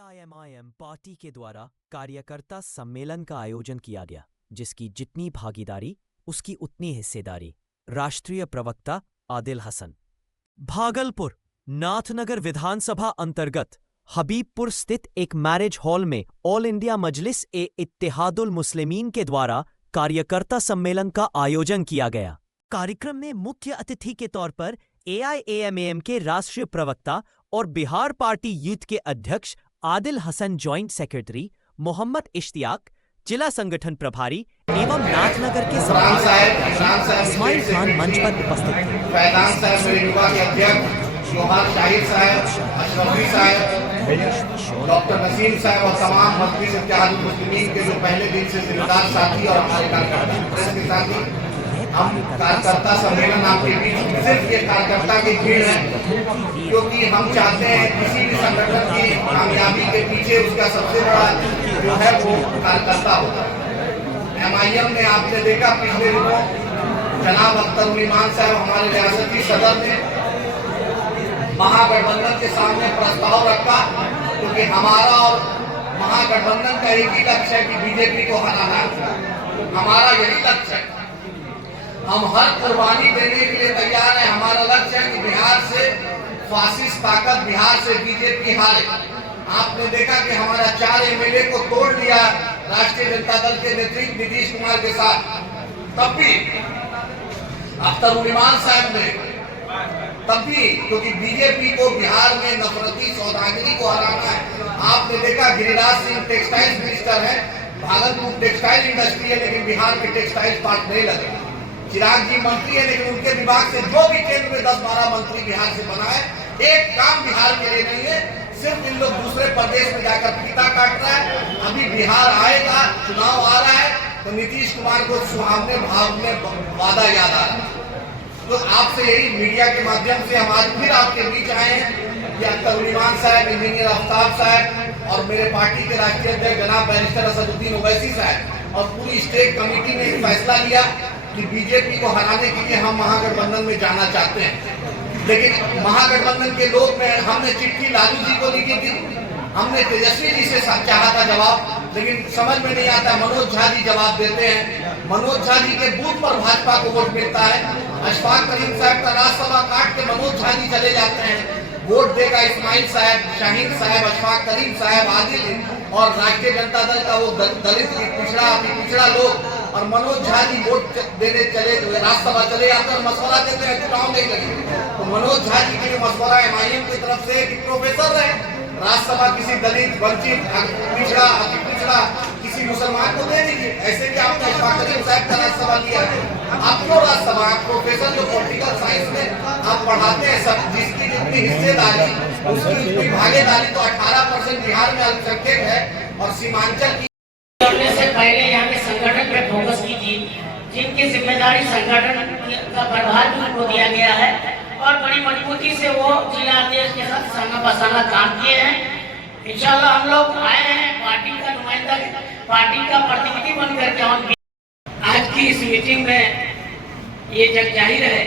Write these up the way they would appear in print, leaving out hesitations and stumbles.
AIMIM party के द्वारा कार्यकर्ता सम्मेलन का आयोजन किया गया, जिसकी जितनी भागीदारी उसकी उतनी हिस्सेदारी। राष्ट्रीय प्रवक्ता आदिल हसन। भागलपुर नाथनगर विधानसभा अंतर्गत हबीबपुर स्थित एक मैरिज हॉल में ऑल इंडिया मजलिस ए इत्तेहादुल मुस्लिमीन के द्वारा कार्यकर्ता सम्मेलन का आयोजन किया गया। कार्यक्रम में मुख्य अतिथि के तौर पर एआईएमआईएम के राष्ट्रीय प्रवक्ता और बिहार पार्टी यूथ के अध्यक्ष आदिल हसन, जॉइंट सेक्रेटरी मोहम्मद इश्तियाक, जिला संगठन प्रभारी एवं नाथनगर के इस्माइल खान मंच पर उपस्थित थे। डॉक्टर नसीम साहब और तमाम मजलिस इत्तेहादुल मुस्लिमीन के जो पहले दिन से जिम्मेदार साथी और हमारे कार्यकर्ता के साथी, हम कार्यकर्ता सम्मेलन आपके बीच सिर्फ ये कार्यकर्ता की भीड़ है, क्योंकि हम चाहते हैं किसी भी संगठन की कामयाबी के पीछे उसका सबसे बड़ा जो है वो कार्यकर्ता होता है। एमआईएम ने आपने देखा पिछले दिनों जनाब अख्तर उल ईमान साहब हमारे रियासती सदर ने महागठबंधन के सामने प्रस्ताव रखा, क्योंकि हमारा और महागठबंधन का एक ही लक्ष्य है कि बीजेपी को हराना। हमारा यही लक्ष्य है, हम हर कुर्बानी देने के लिए तैयार हैं। हमारा लक्ष्य है कि बिहार से फासिस्ट ताकत, बिहार से बीजेपी हारे। आपने देखा कि हमारा 4 एमएलए को तोड़ दिया राष्ट्रीय जनता दल के नेतृत्व नीतीश कुमार के साथ, तब भी अख्तर उल ईमान साहब ने, तब भी क्योंकि बीजेपी को बिहार में नफरती सौदागरी को हराना है। आपने देखा गिरिराज सिंह टेक्सटाइल मिनिस्टर है, भागलपुर टेक्सटाइल इंडस्ट्री है, लेकिन बिहार के टेक्सटाइल पार्क नहीं लगे। चिराग जी मंत्री है, लेकिन उनके विभाग से जो भी केंद्र में 10-12 मंत्री बिहार से बना है, एक काम बिहार के लिए नहीं है। सिर्फ इन लोग दूसरे प्रदेश में जाकर फीता काट रहा है। अभी बिहार आएगा, चुनाव आ रहा है, तो नीतीश कुमार को सुहावने भाव में वादा याद आ रहा है। तो आपसे यही मीडिया के माध्यम से हम आज फिर आपके बीच आए हैं कि अख्तर उल ईमान साहब, इंजीनियर आफ्ताब साहब और मेरे पार्टी के राष्ट्रीय अध्यक्ष जनाब बैरिस्टर असदुद्दीन ओवैसी साहब और पूरी स्टेट कमेटी ने एक फैसला लिया कि बीजेपी को हराने के लिए हम महागठबंधन में जाना चाहते हैं। लेकिन महागठबंधन के लोग में हमने चिट्ठी लालू जी को लिखी थी, हमने तेजस्वी जी से चाहा था जवाब, लेकिन समझ में नहीं आता। मनोज झा जी जवाब देते हैं, मनोज झा जी के बूथ पर भाजपा को वोट मिलता है। अशफाक करीम साहब का राज्यसभा काट के मनोज झा जी चले जाते हैं, वोट देगा इस्माइल साहब, शाहीन साहब, अशफाक करीम साहब, आदिल और राष्ट्रीय जनता दल का वो दलित पिछड़ा लोग, और मनोज झा जी वोट देने चले, राज्यसभा चले जाते और मशवरा देते हैं चुनाव नहीं लगे। तो मनोज झा जी के लिए मशवरा एमआईएम की तरफ से कि प्रोफेसर रहे, राज्यसभा किसी दलित, वंचित, पिछड़ा, अति पिछड़ा किसी मुसलमान को दे दीजिए। ऐसे कि आपने अशफाक करीम साहब का राज्यसभा लिया है, आप क्यों राज्यसभा? आप प्रोफेसर जो पॉलिटिकल साइंस में आप पढ़ाते हैं, सब जिसकी जितनी हिस्सेदारी उसकी उतनी भागीदारी, तो 18% बिहार में अल्पसंख्यक है और सीमांचल की से पहले यहाँ के संगठन पे फोकस कीजिए, जिनकी जिम्मेदारी संगठन का प्रभार भी उनको दिया गया है और बड़ी मजबूती से वो जिला अध्यक्ष के साथ साना बसाना काम किए हैं। इंशाल्लाह हम लोग आए हैं पार्टी का नुमाइंदा, पार्टी का प्रतिनिधि बन करके। आज की इस मीटिंग में ये जग जाहिर है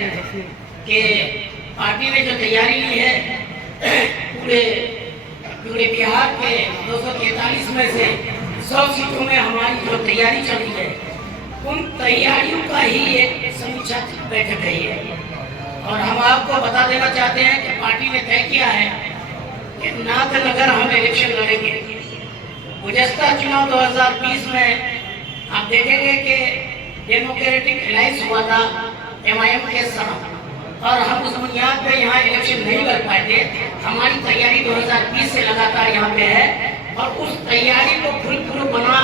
कि पार्टी ने जो तैयारी ली है, पूरे बिहार के 243 में से 100 सीटों में हमारी जो तैयारी चली है, उन तैयारियों का ही एक समीक्षा बैठक रही है। और हम आपको बता देना चाहते हैं कि पार्टी ने तय किया है कि नाथनगर हम इलेक्शन लड़ेंगे। गुज़श्ता चुनाव 2020 में आप देखेंगे कि डेमोक्रेटिक अलायंस हुआ था एमआईएम के साथ, और हम उस बुनियाद पे यहाँ इलेक्शन नहीं लड़ पाए थे। हमारी तैयारी 2020 से लगातार यहाँ पे है और उस तैयारी को फुल बना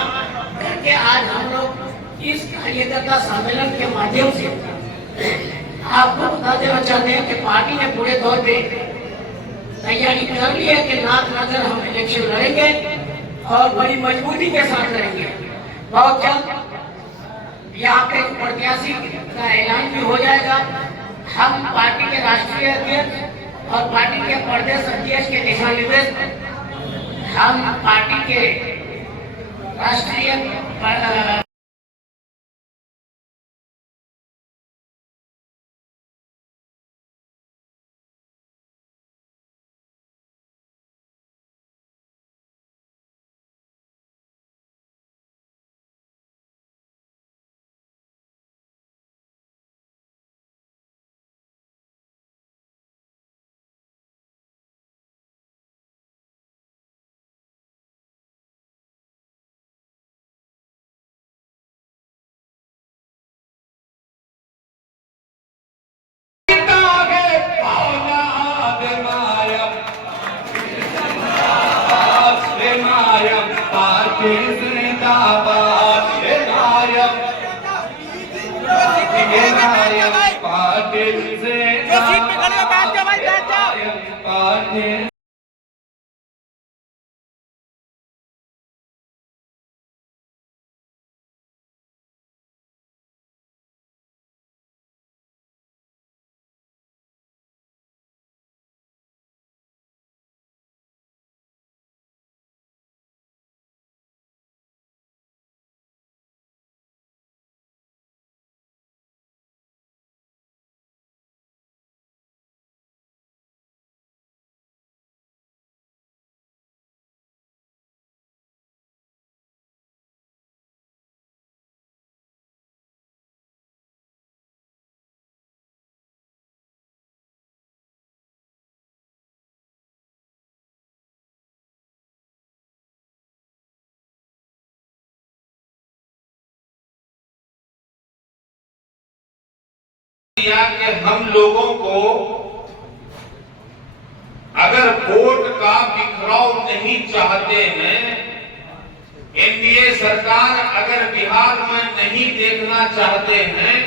करके आज हम लोग इस कार्यकर्ता सम्मेलन के माध्यम से आपको बता देना चाहते हैं कि पार्टी ने पूरे तौर पे तैयारी कर ली है कि नाथनगर हम इलेक्शन लड़ेंगे और बड़ी मजबूती के साथ लड़ेंगे। बहुत जल्द यहाँ पे प्रत्याशी का ऐलान भी हो जाएगा। हम पार्टी के राष्ट्रीय अध्यक्ष और पार्टी के प्रदेश अध्यक्ष के दिशा निर्देश, हम पार्टी के राष्ट्रीय पार्टी जिंदाबाद, ये नायक पार्टी जिंदाबाद, पार्टी कि हम लोगों को अगर वोट का बिखराव नहीं चाहते हैं, एनडीए सरकार अगर बिहार में नहीं देखना चाहते हैं,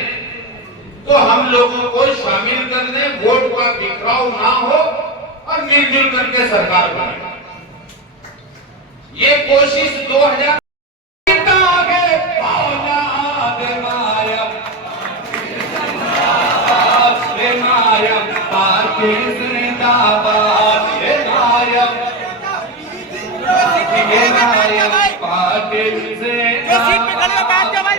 तो हम लोगों को शामिल कर दें, वोट का बिखराव ना हो और मिलजुल करके सरकार बने। ये कोशिश 2000 पार्टी जिंदाबाद, ये नायक पार्टी जिंदाबाद।